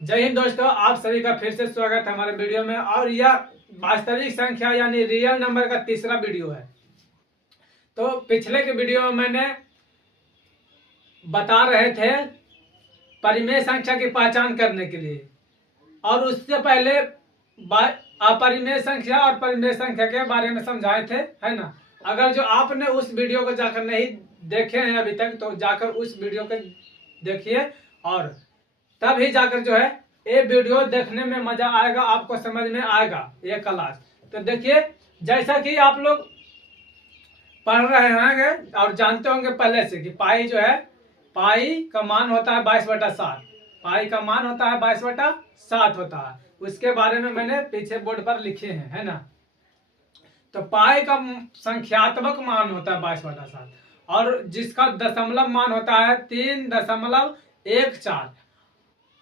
जय हिंद दोस्तों, आप सभी का फिर से स्वागत है हमारे वीडियो में। और यह वास्तविक संख्या यानी रियल नंबर का तीसरा वीडियो है। तो पिछले के वीडियो में मैंने बता रहे थे परिमेय संख्या की पहचान करने के लिए, और उससे पहले अपरिमेय संख्या और परिमेय संख्या के बारे में समझाए थे, है ना। अगर जो आपने उस वीडियो को जाकर नहीं देखे हैं अभी तक, तो जाकर उस वीडियो को देखिए और तब ही जाकर जो है ये वीडियो देखने में मजा आएगा, आपको समझ में आएगा ये क्लास। तो देखिए, जैसा कि आप लोग पढ़ रहे होंगे और जानते होंगे पहले से कि पाई जो है, पाई का मान होता है 22/7। पाई का मान होता है 22/7 होता है। उसके बारे में मैंने पीछे बोर्ड पर लिखे हैं, है ना। तो पाई का संख्यात्मक मान होता है 22/7, और जिसका दशमलव मान होता है 3.14।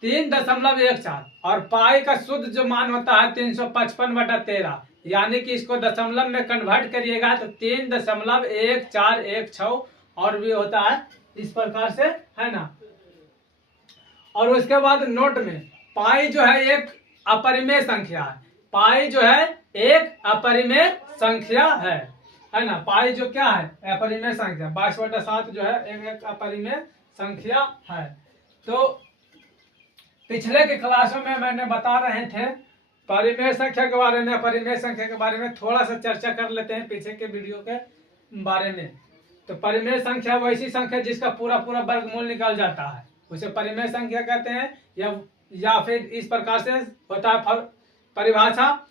3.14। और पाई का शुद्ध जो मान होता है 355/13, यानी कि इसको दशमलव में कन्वर्ट करिएगा तो 3.1416 और भी होता है इस प्रकार से, है ना। और उसके बाद नोट में, पाई जो है एक अपरिमेय संख्या है। पाई जो है एक अपरिमेय संख्या है ना। पाई जो क्या है, अपरिमेय संख्या। 22/7 जो है एक अपरिमेय संख्या है। तो पिछले के क्लासों में मैंने बता रहे थे परिमेय संख्या के बारे में, अपरिमेय संख्या के बारे में थोड़ा सा चर्चा कर लेते हैं पीछे के वीडियो के बारे में। तो परिमेय संख्या वैसी संख्या जिसका पूरा पूरा वर्गमूल निकल जाता है, उसे परिमेय संख्या कहते हैं। या फिर इस प्रकार से होता है परिभाषा,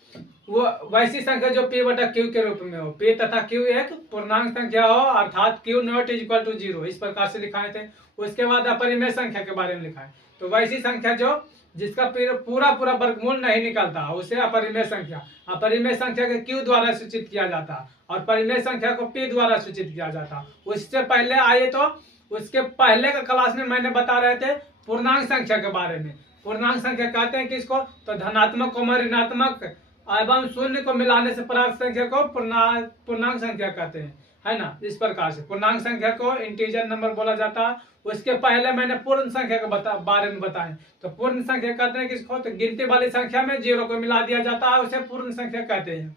वो वैसी संख्या जो P/Q के रूप में हो। P तथा Q एक पूर्णांक संख्या हो, अर्थात Q not is equal to 0, इस प्रकार से लिखाए थे। उसके बाद अपरिमेय संख्या के बारे में लिखा है। तो वैसी संख्या जो जिसका पूरा पूरा वर्गमूल नहीं निकलता, उसे अपरिमेय संख्या। अपरिमेय संख्या के Q द्वारा सूचित किया जाता है और परिमेय संख्या को P द्वारा सूचित किया जाता। उससे पहले आइए, तो उसके पहले का क्लास में मैंने बता रहे थे पूर्णांक संख्या के बारे में। पूर्णांक संख्या कहते हैं किसको, तो धनात्मक और ऋणात्मक एवं शून्य को मिलाने से प्राप्त संख्या को पूर्णांक संख्या कहते हैं, है ना। इस प्रकार से पूर्णांक संख्या को इंटीजर नंबर बोला जाता है। उसके पहले मैंने पूर्ण संख्या के बारे में बताया। तो पूर्ण संख्या कहते हैं किसको, तो गिनती वाली संख्या में 0 को मिला दिया जाता है, उसे पूर्ण संख्या कहते हैं।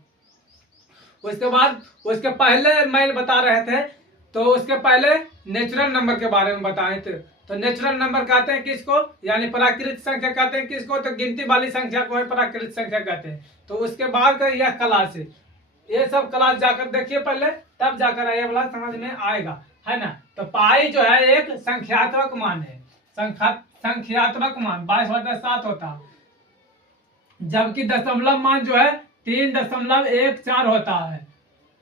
उसके बाद उसके पहले मैं बता रहे थे, तो उसके पहले नेचुरल नंबर के बारे में बताए थे। तो नेचुरल नंबर कहते हैं किसको, यानी प्राकृतिक संख्या कहते हैं किसको, तो गिनती वाली संख्या को प्राकृतिक संख्या कहते हैं। तो उसके बाद का यह क्लास है, ये सब क्लास जाकर देखिए पहले, तब जाकर ये वाला समझ में आएगा, है ना। तो पाई जो है एक संख्यात्मक मान है। संख्यात्मक मान 22/7 होता है, जबकि दशमलव मान जो है 3.14 होता है।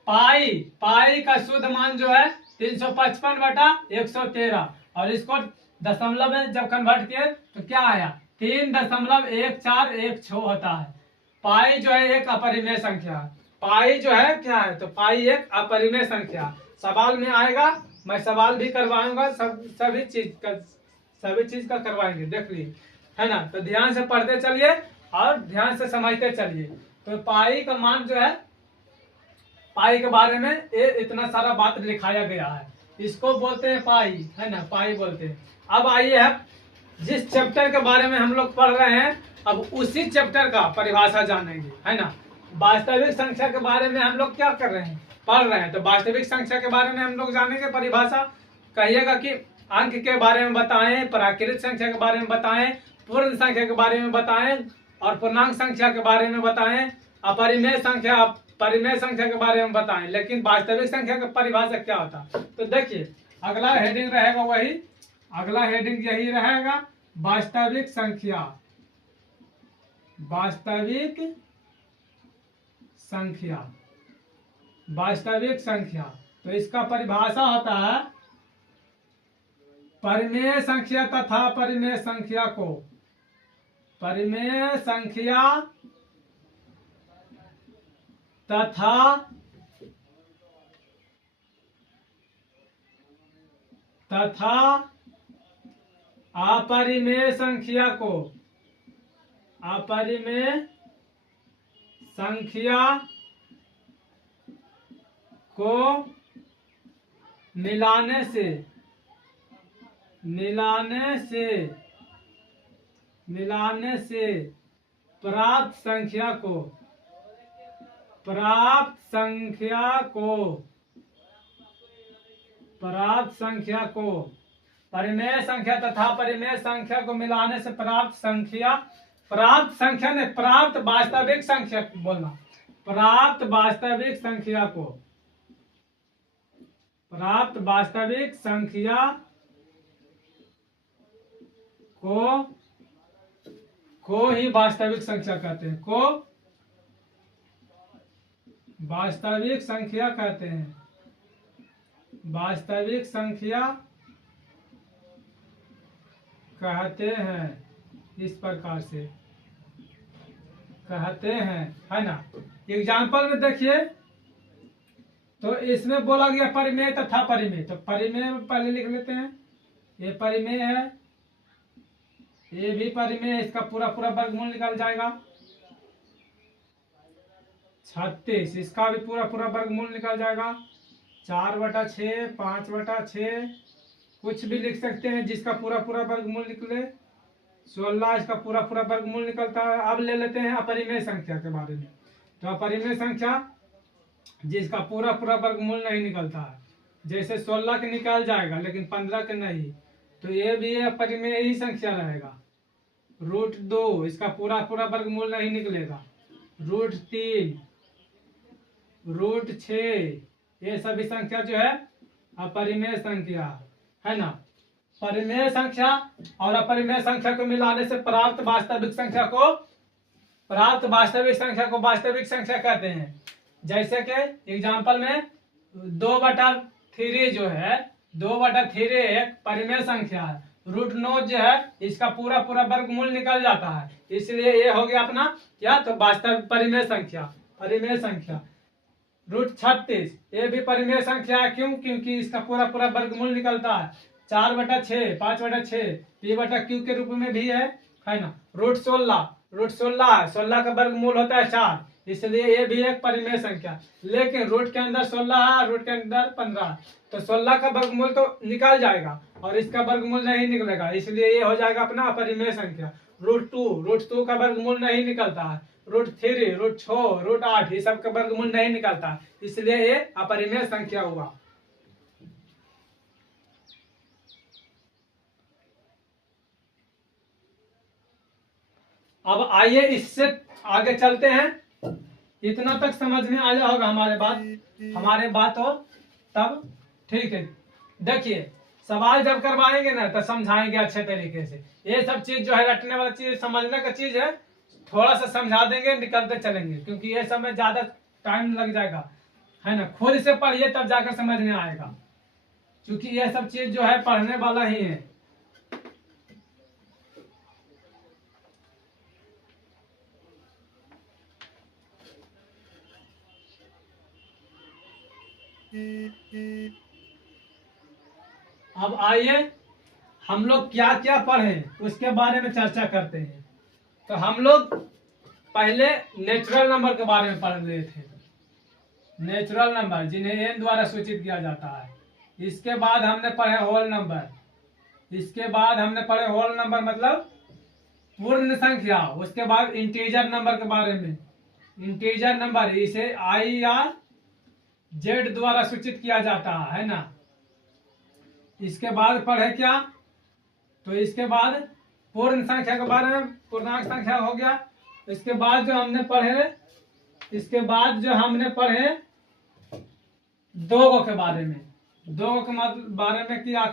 पाई का शुद्ध मान जो है 355/113, और इसको दशमलव में जब कन्वर्ट किए तो क्या आया, 3.1416 होता है। पाई जो है एक अपरिमेय संख्या। पाई जो है क्या है, तो पाई एक अपरिमेय संख्या। सवाल में आएगा, मैं सवाल भी करवाऊंगा, सभी चीज का करवाएंगे, देख लीजिए, है ना। तो ध्यान से पढ़ते चलिए और ध्यान से समझते चलिए। तो पाई का मान जो है, पाई के बारे में ये इतना सारा बात लिखाया गया है। इसको बोलते हैं पाई, है ना, पाई बोलते हैं। अब आइए, अब जिस चैप्टर के बारे में हम लोग पढ़ रहे हैं, अब उसी चैप्टर का परिभाषा जानेंगे, है ना। वास्तविक संख्या के बारे में हम लोग क्या कर रहे हैं, पढ़ रहे हैं। तो वास्तविक संख्या के बारे में हम लोग जानेंगे परिभाषा। कहिएगा कि अंक के बारे में बताएं, प्राकृतिक संख्या के बारे में बताएं, पूर्ण संख्या के बारे में बताएं, और पूर्णांक संख्या के बारे में बताएं, अपरिमेय संख्या, परिमेय संख्या के बारे में बताएं। लेकिन वास्तविक संख्या का परिभाषा क्या होता है, तो देखिए अगला हेडिंग रहेगा वही, अगला हेडिंग यही रहेगा, वास्तविक संख्या। वास्तविक संख्या, वास्तविक संख्या। तो इसका परिभाषा होता है, परिमेय संख्या तथा परिमेय संख्या को, परिमेय संख्या तथा अपरिमेय संख्या को, अपरिमेय संख्या को मिलाने से मिलाने से प्राप्त संख्या को प्राप्त संख्या को परिमेय संख्या तथा परिमेय संख्या को मिलाने से प्राप्त संख्या ने प्राप्त वास्तविक संख्या बोलना, प्राप्त वास्तविक संख्या को ही वास्तविक संख्या कहते हैं, को वास्तविक संख्या कहते हैं, वास्तविक संख्या कहते हैं, इस प्रकार से कहते हैं, है ना। एग्जाम्पल में देखिए, तो इसमें बोला गया परिमेय तथा परिमेय, तो परिमेय पहले लिख लेते हैं, ये परिमेय है, ये भी परिमेय है, इसका पूरा वर्गमूल निकल जाएगा 36, इसका भी पूरा वर्गमूल निकल जाएगा 4/6, 5/6, कुछ भी लिख सकते हैं जिसका पूरा वर्गमूल निकले 16, इसका पूरा वर्गमूल निकलता है। अब ले लेते हैं अपरिमेय संख्या के बारे में। तो अपरिमेय संख्या जिसका पूरा वर्गमूल नहीं निकलता है, जैसे 16 के निकल जाएगा लेकिन 15 के नहीं, तो ये भी अपरिमेय ही संख्या रहेगा। √2, इसका पूरा वर्गमूल नहीं निकलेगा। √3, √6, ये सभी संख्या जो है अपरिमेय संख्या है ना। परिमेय संख्या और अपरिमेय संख्या को मिलाने से प्राप्त वास्तविक संख्या को वास्तविक संख्या कहते हैं। जैसे कि एग्जाम्पल में 2/3 जो है, 2/3 एक परिमेय संख्या है। √9 जो है इसका पूरा वर्गमूल निकल जाता है, इसलिए ये हो गया अपना क्या, तो वास्तविक परिमेय संख्या। √36 ये भी परिमेय संख्या है, क्यों, क्योंकि इसका पूरा वर्गमूल निकलता है 4/6, 5/6, p/q के रूप में भी है ना। √16 16 का वर्गमूल होता है 4, इसलिए ये भी एक परिमेय संख्या। लेकिन रूट के अंदर 16 है, रूट के अंदर 15, तो 16 का वर्गमूल तो निकल जाएगा और इसका वर्गमूल नहीं निकलेगा, इसलिए ये हो जाएगा अपना अपरिमेय संख्या। √2 का वर्गमूल नहीं निकलता है। √3, √6, √8 ये सब का वर्गमूल नहीं निकलता, इसलिए ये अपरिमेय संख्या हुआ। अब आइए इससे आगे चलते हैं। इतना तक समझ में आया होगा हमारे बात हो तब ठीक है। देखिए, सवाल जब करवाएंगे ना तो समझाएंगे अच्छे तरीके से। ये सब चीज जो है रटने वाला चीज, समझने का चीज है, थोड़ा सा समझा देंगे, निकलते चलेंगे, क्योंकि ये सब में ज्यादा टाइम लग जाएगा, है ना। खुद से पढ़िए तब जाकर समझ में आएगा, क्योंकि ये सब चीज जो है पढ़ने वाला ही है। अब आइए हम लोग क्या क्या पढ़े उसके बारे में चर्चा करते हैं। तो हम लोग पहले नेचुरल नंबर के बारे में पढ़ रहे थे, नेचुरल नंबर जिन्हें n द्वारा सूचित किया जाता है। इसके बाद हमने पढ़े होल नंबर, इसके बाद हमने पढ़े होल नंबर मतलब पूर्ण संख्या। उसके बाद इंटीजर नंबर के बारे में, इंटीजर नंबर इसे i या z द्वारा सूचित किया जाता है ना। इसके बाद पढ़े क्या, तो इसके बाद पूर्ण संख्या के बारे में, पूर्णांक संख्या हो गया। इसके बाद जो हमने पढ़े दो गो के बारे में, दो गो के बारे में क्या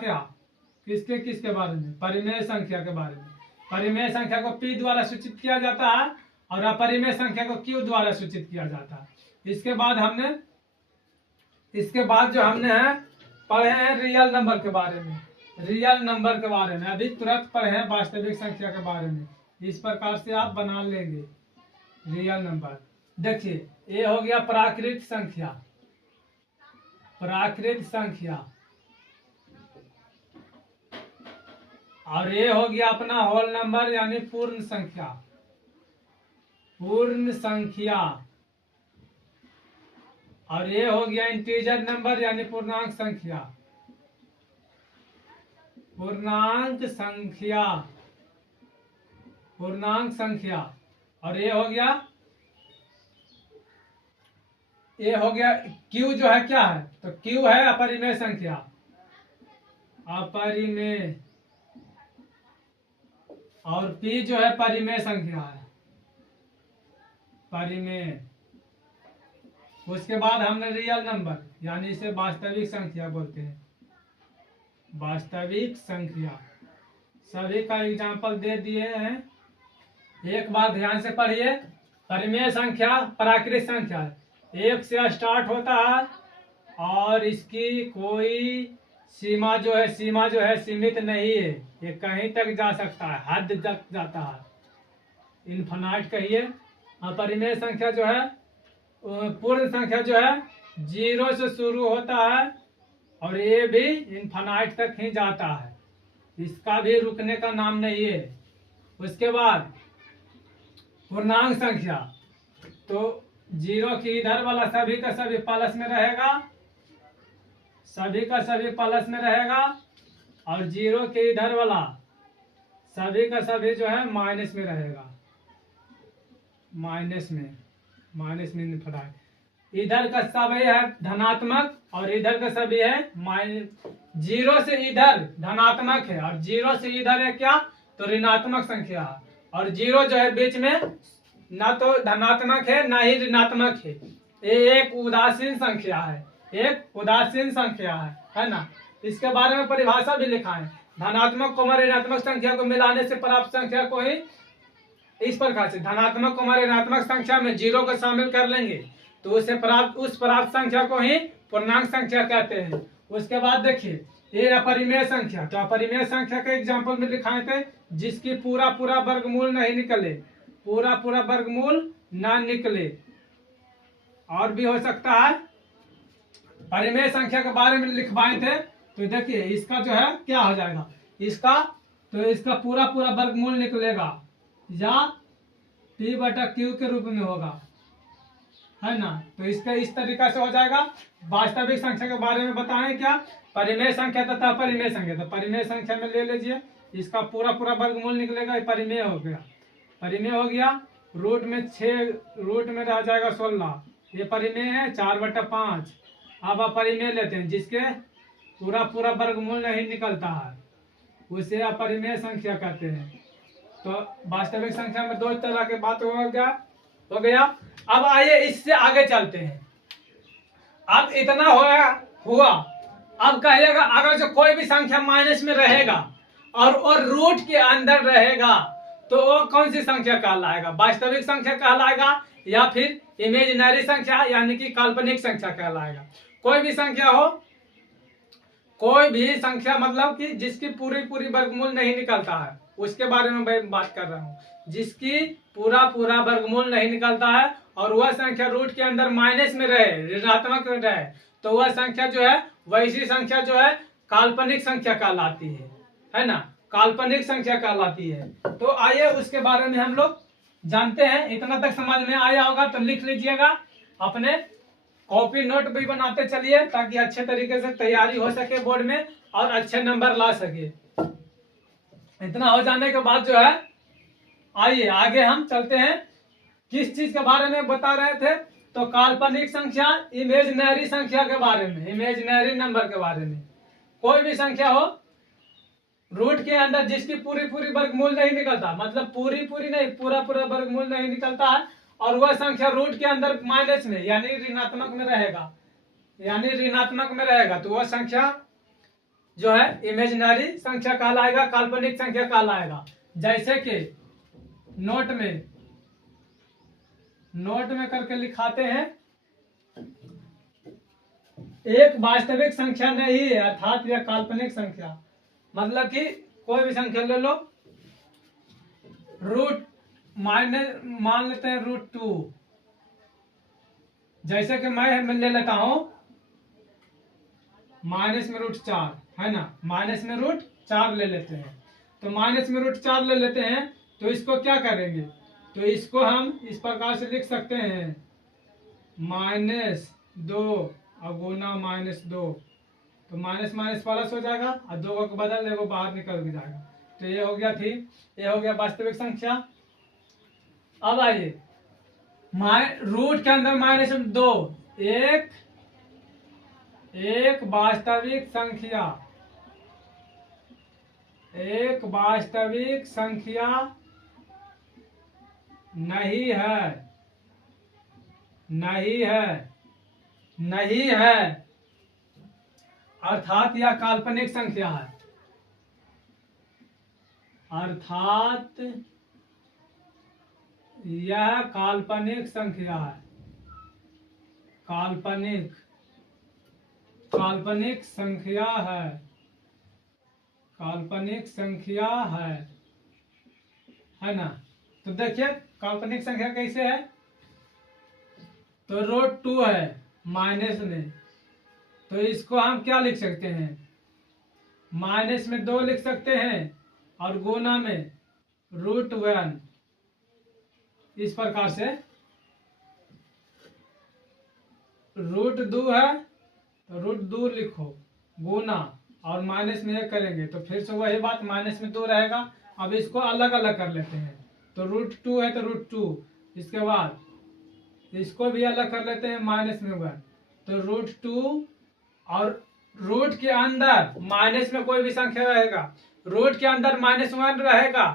किसके बारे में, परिमेय संख्या के बारे में। परिमेय संख्या को p द्वारा सूचित किया जाता है और अपरिमेय संख्या को q द्वारा सूचित किया जाता है। इसके बाद जो हमने पढ़े हैं रियल नंबर के बारे में, रियल नंबर के बारे में। अभी तुरंत पढ़े हैं वास्तविक संख्या के बारे में। इस प्रकार से आप बना लेंगे रियल नंबर। देखिए, ये हो गया प्राकृत संख्या, और ये हो गया अपना होल नंबर यानी पूर्ण संख्या, और ये हो गया इंटीजर नंबर यानी पूर्णांक संख्या। पूर्णांक संख्या, और ये हो गया q जो है क्या है, तो q है अपरिमेय संख्या, अपरिमेय, और p जो है परिमेय संख्या है, परिमेय। उसके बाद हमने रियल नंबर, यानी इसे वास्तविक संख्या बोलते हैं, वास्तविक संख्या। सभी का एग्जाम्पल दे दिए हैं। एक बार ध्यान से पढ़िए, परिमेय संख्या प्राकृत संख्या है, एक से स्टार्ट होता है और इसकी कोई सीमा जो है सीमित नहीं है, ये कहीं तक जा सकता है, हद तक जाता है, इनफाइनाइट कहिए। अपरिमेय संख्या जो है, पूर्ण संख्या जो है 0 से शुरू होता है और ये भी इनफाइनाइट तक ही जाता है, इसका भी रुकने का नाम नहीं है। उसके बाद पूर्णांक संख्या, तो 0 की इधर वाला सभी का सभी प्लस में रहेगा, सभी का सभी प्लस में रहेगा, और 0 के इधर वाला सभी का सभी जो है माइनस में रहेगा, माइनस में इनफाइनाइट। इधर का सभी है धनात्मक और इधर का सभी है माइनस। 0 से इधर धनात्मक है और 0 से इधर है क्या, तो ऋणात्मक संख्या है, और 0 जो है बीच में ना तो धनात्मक है ना ही ऋणात्मक है, ये एक उदासीन संख्या है, एक उदासीन संख्या है ना। इसके बारे में परिभाषा भी लिखा है, धनात्मक को ऋणात्मक संख्या को मिलाने से प्राप्त संख्या को ही इस प्रकार से, धनात्मक को ऋणात्मक संख्या में 0 को शामिल कर लेंगे तो उस प्राप्त संख्या को ही पूर्णांक संख्या कहते हैं। उसके बाद देखिए ये अपरिमेय संख्या, तो अपरिमेय संख्या के एग्जाम्पल में दिखाए थे, जिसकी पूरा वर्गमूल नहीं निकले, पूरा वर्गमूल ना निकले, और भी हो सकता है। परिमेय संख्या के बारे में लिखवाए थे, तो देखिए इसका जो है क्या हो जाएगा, इसका पूरा वर्गमूल निकलेगा या p/q के रूप में होगा, है ना। तो इसका इस तरीका से हो जाएगा। वास्तविक संख्या के बारे में बताएं क्या, परिमेय संख्या तथा अपरिमेय संख्या। तो परिमेय संख्या में ले लीजिए, इसका पूरा वर्गमूल निकलेगा, ये परिमेय हो गया, परिमेय हो गया। रूट में 6, रूट में रह जाएगा 16, ये परिमेय है 4/5। अब अपरिमेय लेते हैं, जिसके पूरा वर्गमूल नहीं निकलता है, उसे अपरिमेय संख्या कहते हैं। तो वास्तविक संख्या में 2 तरह के बात हो गया। अब आइए इससे आगे चलते हैं। अब इतना हुआ, अब कहिएगा अगर जो कोई भी संख्या माइनस में रहेगा और रूट के अंदर रहेगा तो वो कौन सी संख्या कहलाएगा, वास्तविक संख्या कहलाएगा या फिर इमेजिनरी संख्या यानी कि काल्पनिक संख्या कहलाएगा। कोई भी संख्या हो, कोई भी संख्या मतलब कि जिसकी पूरी वर्गमूल नहीं निकलता है, उसके बारे में मैं बात कर रहा हूँ। जिसकी पूरा वर्गमूल नहीं निकलता है और वह संख्या रूट के अंदर माइनस में रहे, ऋणात्मक में रहे, तो वह संख्या जो है, वैसी संख्या जो है काल्पनिक संख्या कहलाती है ना, काल्पनिक संख्या कहलाती है। तो आइए उसके बारे में हम लोग जानते हैं। इतना तक समझ में आया होगा तो लिख लीजिएगा, अपने कॉपी नोट भी बनाते चलिए, ताकि अच्छे तरीके से तैयारी हो सके बोर्ड में और अच्छे नंबर ला सके। इतना हो जाने के बाद जो है, आइए आगे हम चलते हैं। किस चीज के बारे में बता रहे थे, तो काल्पनिक संख्या, इमेजिनरी संख्या के बारे में, इमेजिनरी नंबर के बारे में। कोई भी संख्या हो रूट के अंदर जिसकी पूरी वर्गमूल नहीं निकलता, मतलब पूरी नहीं, पूरा वर्गमूल नहीं निकलता है, और वह संख्या रूट के अंदर माइनस में यानी ऋणात्मक में रहेगा, तो वह संख्या जो है इमेजिनरी संख्या कहलाएगा, काल्पनिक संख्या कहलाएगा। जैसे कि नोट में करके लिखाते हैं, एक वास्तविक संख्या नहीं है, अर्थात यह काल्पनिक संख्या। मतलब कि कोई भी संख्या ले लो, रूट माइनस मान लेते हैं √2, जैसे कि मैं ले लेता हूं माइनस में √4, है ना, माइनस में √4 ले लेते हैं। तो माइनस में √4 ले लेते हैं, तो इसको क्या करेंगे, तो इसको हम इस प्रकार से लिख सकते हैं, -2 गुना -2, तो माइनस प्लस हो जाएगा और 2 को बदल एगो बाहर निकल जाएगा। तो ये हो गया वास्तविक संख्या। अब आइए, रूट के अंदर -2, एक वास्तविक संख्या, एक वास्तविक संख्या नहीं है, नहीं है, नहीं है, अर्थात यह काल्पनिक संख्या है, अर्थात यह काल्पनिक संख्या है, काल्पनिक, काल्पनिक संख्या है, काल्पनिक संख्या है ना। तो देखिए काल्पनिक संख्या कैसे है, तो √2 है माइनस में, तो इसको हम क्या लिख सकते हैं, माइनस में 2 लिख सकते हैं और गुना में √1, इस प्रकार से। √2 है तो √2 लिखो, गुना और माइनस में 1 करेंगे तो फिर से वही बात, माइनस में 2 रहेगा। अब इसको अलग अलग कर लेते हैं, तो √2 है तो √2, इसके बाद इसको भी अलग कर लेते हैं, माइनस में 1, तो √2, और रूट के अंदर माइनस में कोई भी संख्या रहेगा, रूट के अंदर -1 रहेगा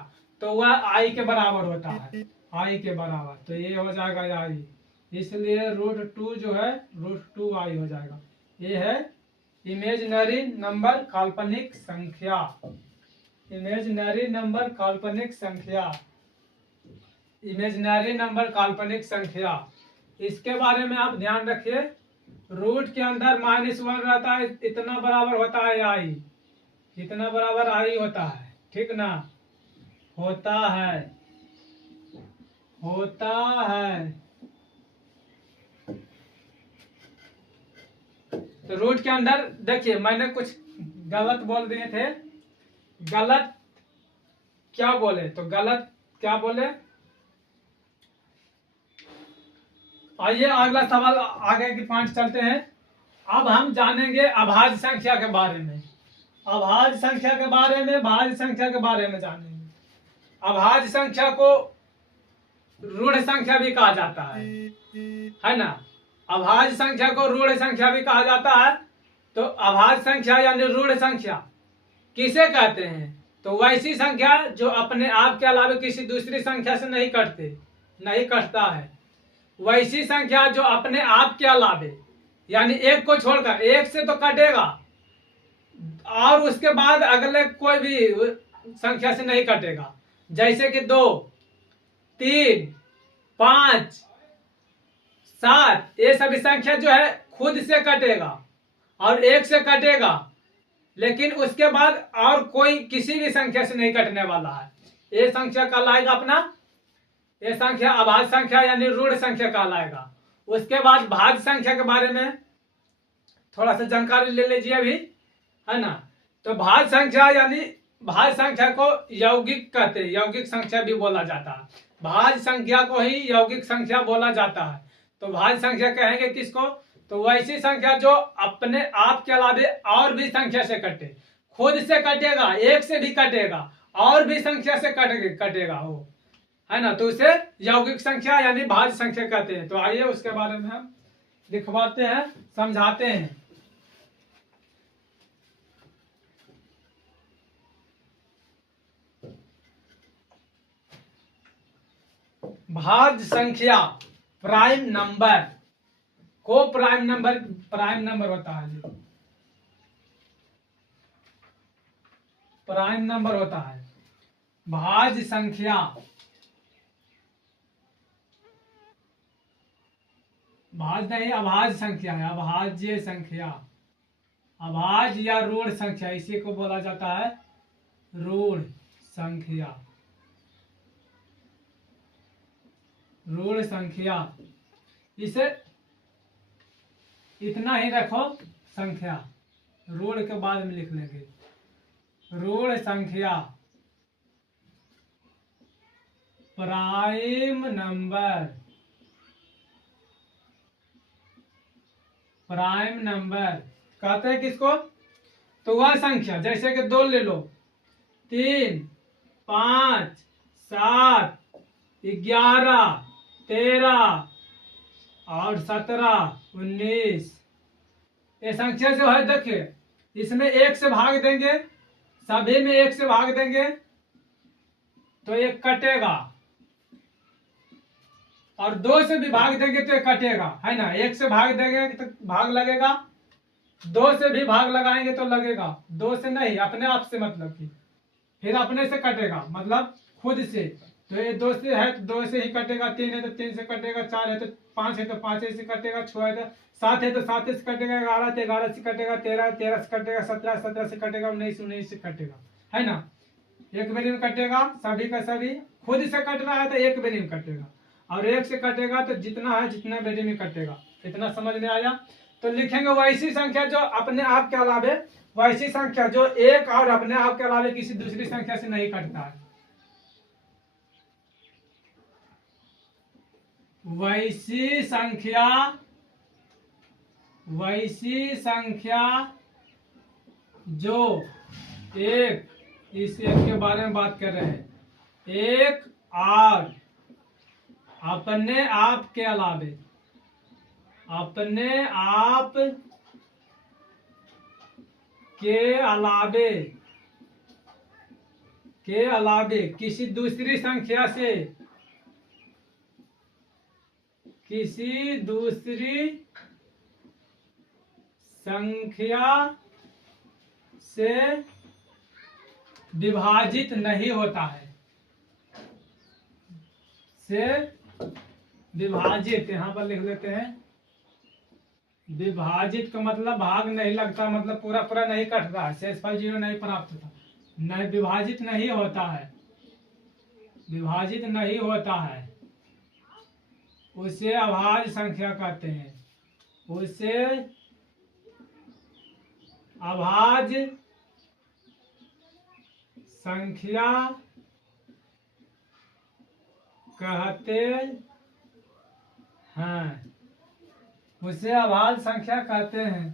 तो वह i के बराबर होता है, i के बराबर, तो ये हो जाएगा i, इसलिए √2 जो है √2i हो जाएगा। ये है इमेजिनरी नंबर, काल्पनिक संख्या, इमेजिनरी नंबर, काल्पनिक संख्या, इमेजिनरी नंबर, काल्पनिक संख्या। इसके बारे में आप ध्यान रखिए, रूट के अंदर -1 रहता है, इतना बराबर होता है i, इतना बराबर i होता है, ठीक ना, होता है, होता है। तो रूट के अंदर देखिए मैंने कुछ गलत बोल दिए थे, गलत क्या बोले, तो गलत क्या बोले, आइए अगला सवाल, आगे की पॉइंट चलते हैं। अब हम जानेंगे अभाज्य संख्या के बारे में, अभाज्य संख्या के बारे में, भाज्य संख्या के बारे में जानेंगे। अभाज्य संख्या को ऋण संख्या भी कहा जाता है ना, अभाज्य संख्या को ऋण संख्या भी कहा जाता है। तो अभाज्य संख्या यानी ऋण संख्या किसे कहते हैं, तो वैसी संख्या जो अपने आप के अलावा किसी दूसरी संख्या से नहीं कटता है, वैसी संख्या जो अपने आप के अलावे यानी एक को छोड़कर, एक से तो कटेगा और उसके बाद अगले कोई भी संख्या से नहीं कटेगा, जैसे कि 2, 3, 5, 7, ये सभी संख्या जो है खुद से कटेगा और एक से कटेगा, लेकिन उसके बाद और कोई किसी भी संख्या से नहीं कटने वाला है, ये संख्या कहलाएगा अपना, ये संख्या अभाज्य संख्या यानी ऋण संख्या कहलाएगा। उसके बाद भाज्य संख्या के बारे में थोड़ा सा जानकारी ले लीजिए अभी, है ना। तो भाज्य संख्या यानी, भाज्य संख्या को यौगिक कहते हैं, यौगिक संख्या भी बोला जाता है, भाज्य संख्या को ही यौगिक संख्या बोला जाता है। तो भाज्य संख्या कहेंगे किसको, तो वैसी संख्या जो अपने आप के अलावे और भी संख्या से कटे, खुद से कटेगा, एक से भी कटेगा और भी संख्या से कटेगा वो, है ना, तो उसे यौगिक संख्या यानी भाज्य संख्या कहते हैं। तो आइए उसके बारे में हम दिखवाते हैं, समझाते हैं। भाज्य संख्या प्राइम नंबर को प्राइम नंबर होता है, प्राइम नंबर होता है। भाज्य संख्या, भाज्य नहीं अभाज्य संख्या है, अभाज्य संख्या, अभाज्य या ऋण संख्या, इसी को बोला जाता है ऋण संख्या, ऋण संख्या। इसे इतना ही रखो संख्या, ऋण के बाद में लिख लेंगे ऋण संख्या, प्राइम नंबर, प्राइम नंबर कहते हैं किसको, तो वह संख्या जैसे कि 2 ले लो, 3, 5, 7, 11, 13 और 17, 19। ये संख्या जो है देखिए, इसमें 1 से भाग देंगे, सभी में 1 से भाग देंगे तो ये कटेगा, और 2 से भी भाग देंगे तो ये कटेगा, है ना। 1 से भाग देंगे तो भाग लगेगा, 2 से भी भाग लगाएंगे तो लगेगा, 2 से नहीं, अपने आप से, मतलब कि फिर अपने से कटेगा, मतलब खुद से। तो ये 2 से है तो 2 से ही कटेगा, 3 है तो 3 से कटेगा, 4 है तो 5 है तो 5 से कटेगा, 6 है तो 7 है तो 7 से कटेगा, 11 तो 11 से कटेगा, 13 13 से कटेगा, 17 17 से कटेगा, 19 19 से कटेगा, है ना। एक बेरी में कटेगा, सभी का सभी। खुद से कट रहा है तो एक बेरी में कटेगा, और 1 से कटेगा तो जितना है जितना बेरी में कटेगा। इतना समझ में आया। तो लिखेंगे वैसी संख्या जो अपने आप के अलावे, वैसी संख्या जो एक और अपने आप के अलावे किसी दूसरी संख्या से नहीं कटता है। वैसी संख्या जो एक, इस एक के बारे में बात कर रहे हैं, एक और अपने आप के अलावे, अपने आप के अलावे किसी दूसरी संख्या से, किसी दूसरी संख्या से विभाजित नहीं होता है। से विभाजित, यहां पर लिख लेते हैं, विभाजित का मतलब भाग नहीं लगता, मतलब पूरा पूरा नहीं कटता है, शेषफल 0 नहीं प्राप्त होता, नहीं, विभाजित नहीं होता है, विभाजित नहीं होता है, उसे अभाज्य संख्या कहते हैं, उसे अभाज्य संख्या कहते हैं, उसे अभाज्य संख्या कहते हैं।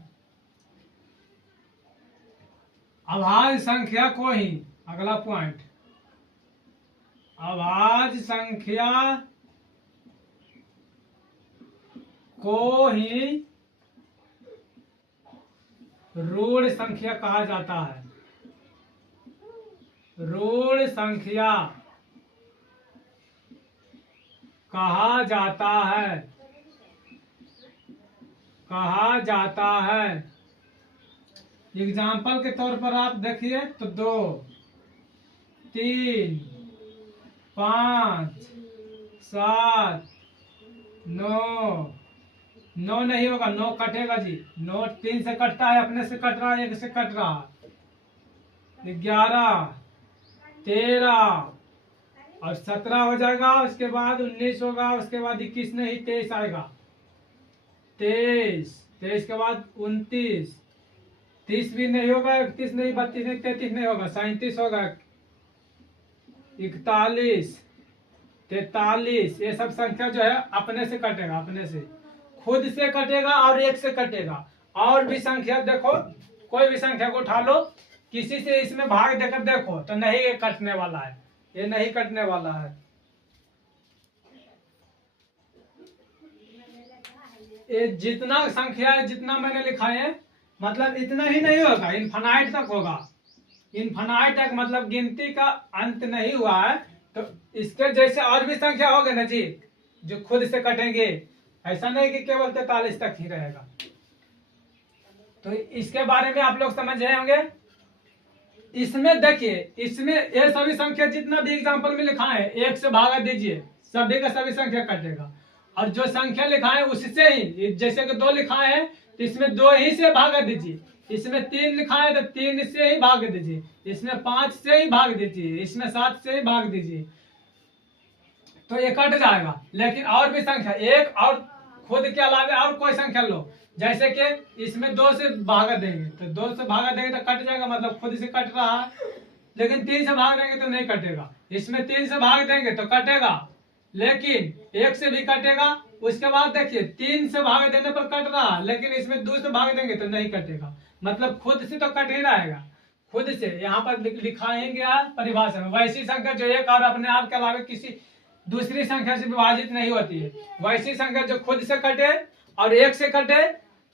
अभाज्य संख्या को ही, अगला पॉइंट, अभाज्य संख्या को ही ऋण संख्या कहा जाता है। ऋण संख्या कहा जाता है, कहा जाता है। एग्जाम्पल के तौर पर आप देखिए तो 2, 3, 5, 7, 9, 9 नहीं होगा, 9 कटेगा जी, 9 3 से कटता है, अपने से कट रहा है, 1 से कट रहा है, 11, 13 और 17 हो जाएगा, उसके बाद 19 होगा, उसके बाद 21 नहीं 23 आएगा, 23 के बाद 29, 30 भी नहीं होगा, 31 नहीं, 32 नहीं, 33 नहीं होगा, 37 होगा, 41, 43। ये सब संख्या जो है अपने से कटेगा, अपने से, खुद से कटेगा और 1 से कटेगा। और भी संख्या देखो, कोई भी संख्या को उठा लो, किसी से इसमें भाग देकर देखो तो नहीं ये कटने वाला है, ये नहीं कटने वाला है। ये जितना संख्या है, जितना मैंने लिखा है, मतलब इतना ही नहीं होगा, इनफाइनाइट तक होगा, इनफाइनाइट तक, मतलब गिनती का अंत नहीं हुआ है। तो इसके जैसे और भी संख्या होगा ना जी जो खुद से कटेंगे, ऐसा नहीं कि केवल 43 तक ही रहेगा। तो इसके बारे में आप लोग समझ रहे होंगे। इसमें देखिए, इसमें ये सभी संख्या जितना भी एग्जांपल में लिखा है, 1 से भागा दीजिए, सभी का सभी संख्या कटेगा। और जो संख्या लिखा है उससे ही, जैसे कि 2 लिखा है तो इसमें 2 ही से भागा दीजिए, इसमें 3 लिखा है तो 3 से ही भाग दीजिए, इसमें 5 से ही भाग दीजिए, इसमें 7 से ही भाग दीजिए, तो ये कट जाएगा। लेकिन और भी संख्या, एक और खुद के अलावा और कोई संख्या लो, जैसे कि इसमें 2 से भागा देंगे तो 2 से भागा देंगे तो कट जाएगा, मतलब खुद से कट रहा है। लेकिन 3 से भाग देंगे तो नहीं कटेगा, इसमें 3 से भाग देंगे तो कटेगा, लेकिन 1 से भी कटेगा। उसके बाद देखिए 3 से भाग देने पर कट रहा, लेकिन इसमें 2 से भाग देंगे तो नहीं कटेगा, मतलब खुद से तो कट ही रहेगा, खुद से। यहाँ पर लिखाएंगे परिभाषा में, वैसी संख्या जो एक और अपने आप के अलावा किसी दूसरी संख्या से विभाजित नहीं होती है। वैसी संख्या जो खुद से कटे और एक से कटे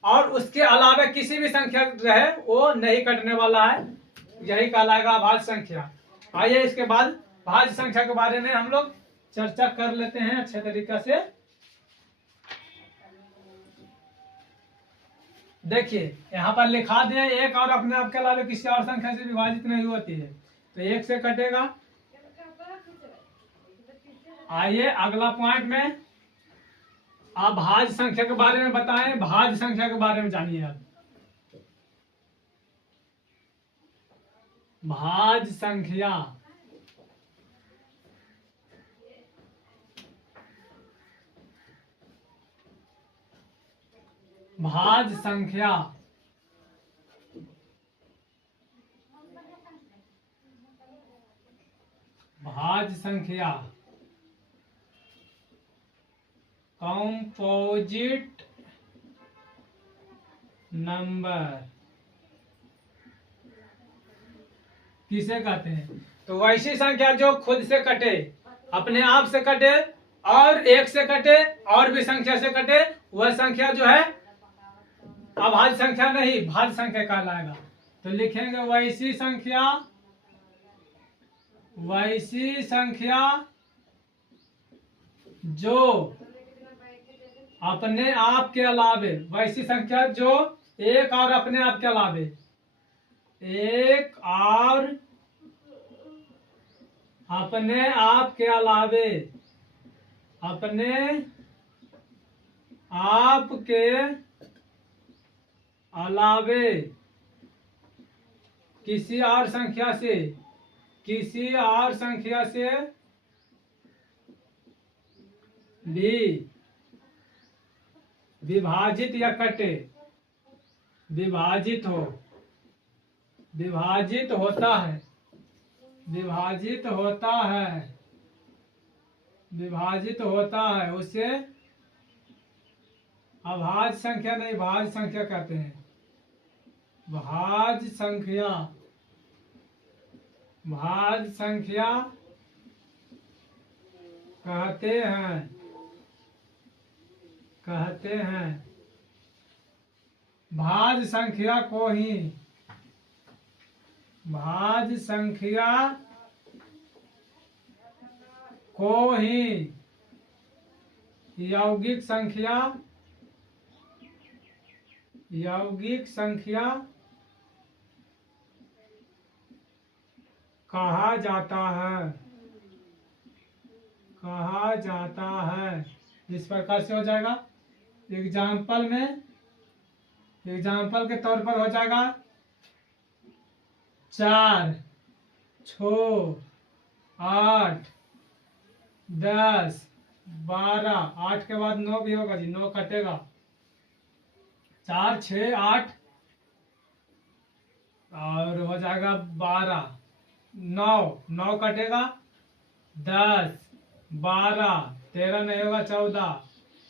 और उसके अलावा किसी भी संख्या रहे वो नहीं कटने वाला है, यही कहलाएगा अभाज्य संख्या। आइए इसके बाद भाज्य संख्या के बारे में हम लोग चर्चा कर लेते हैं अच्छे तरीके से। देखिए यहाँ पर लिखा दिया एक और अपने आप के अलावा किसी और संख्या से विभाजित नहीं होती है, तो एक से कटेगा। आइए अगला पॉइंट में आप भाज्य संख्या के बारे में बताएं, भाज्य संख्या के बारे में जानिए। अब भाज्य संख्या भाज्य संख्या भाज्य संख्या कंपोजिट नंबर किसे कहते हैं? तो वैसी संख्या जो खुद से कटे, अपने आप से कटे और एक से कटे और भी संख्या से कटे, वह संख्या जो है अभाज्य संख्या नहीं भाज्य संख्या कहलाएगा। तो लिखेंगे वैसी संख्या जो अपने आप के अलावे, वैसी संख्या जो एक और अपने आप के अलावे, एक और अपने आप के अलावे, अपने आप के अलावे किसी और संख्या से भी विभाजित या कटे, विभाजित होता है उसे अभाज्य संख्या नहीं भाज्य संख्या कहते हैं। भाज्य संख्या कहते हैं भाज्य संख्या को ही यौगिक संख्या कहा जाता है। इस प्रकार से हो जाएगा। एग्जाम्पल के तौर पर हो जाएगा 4, 6, 8, 10, 12, 8 के बाद 9 भी होगा जी, 9 कटेगा। 4, 6, 8 और हो जाएगा 12, 9 कटेगा। 10, 12, 13 नहीं होगा, 14,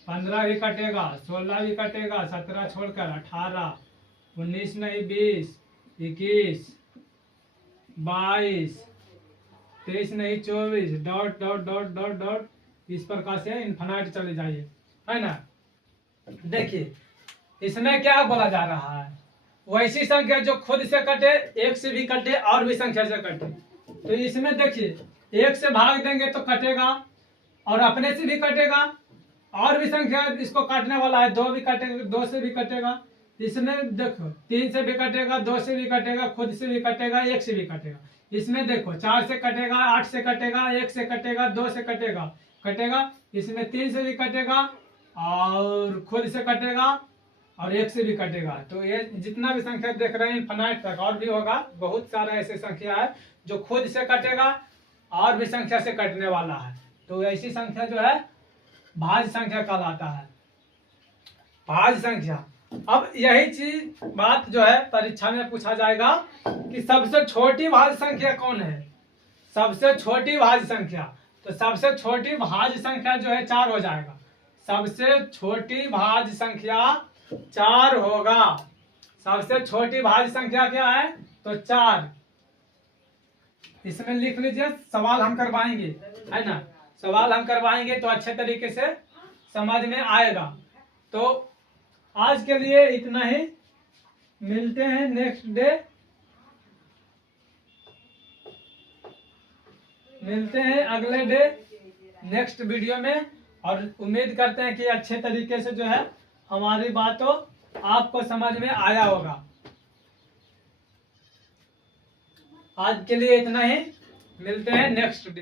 15 भी कटेगा, 16 भी कटेगा, 17 छोड़कर 18, 19 नहीं 20, 21, 22, 23 नहीं 24, dot dot dot dot dot, इस प्रकार से इन्फिनाइट चले जाइए, है ना। देखिए इसमें क्या बोला जा रहा है, वैसी संख्या जो खुद से कटे, एक से भी कटे और भी संख्या से कटे। तो इसमें देखिए एक से भाग देंगे तो कटेगा और अपने से भी कटेगा और भी संख्या इसको काटने वाला है, 2 भी कटेगा, 2 से भी कटेगा। इसमें देखो 3 से भी कटेगा, 2 से भी कटेगा, खुद से भी कटेगा, 1 से भी कटेगा। इसमें देखो 4 से कटेगा, 8 से कटेगा, 1 से कटेगा, 2 से कटेगा। इसमें 3 से भी कटेगा और खुद से कटेगा और 1 से भी कटेगा। तो ये जितना भी संख्या देख रहे हैं इनफिनाइट तक और भी होगा, बहुत सारा ऐसे संख्या है जो खुद से कटेगा और भी संख्या से कटने वाला है। तो ऐसी संख्या जो है भाज्य संख्या कहलाता है। भाज्य संख्या, अब यही चीज बात जो है परीक्षा में पूछा जाएगा कि सबसे छोटी भाज्य संख्या कौन है। सबसे छोटी भाज्य संख्या, तो सबसे छोटी भाज्य संख्या जो है 4 हो जाएगा। सबसे छोटी भाज्य संख्या 4 होगा। सबसे छोटी भाज्य संख्या क्या है, तो 4। इसमें लिख लीजिए, सवाल हम करवाएंगे, है ना। सवाल हम करवाएंगे तो अच्छे तरीके से समझ में आएगा। तो आज के लिए इतना ही, मिलते हैं नेक्स्ट डे, मिलते हैं अगले डे नेक्स्ट वीडियो में। और उम्मीद करते हैं कि अच्छे तरीके से जो है हमारी बातों आपको समझ में आया होगा। आज के लिए इतना ही, मिलते हैं नेक्स्ट डे।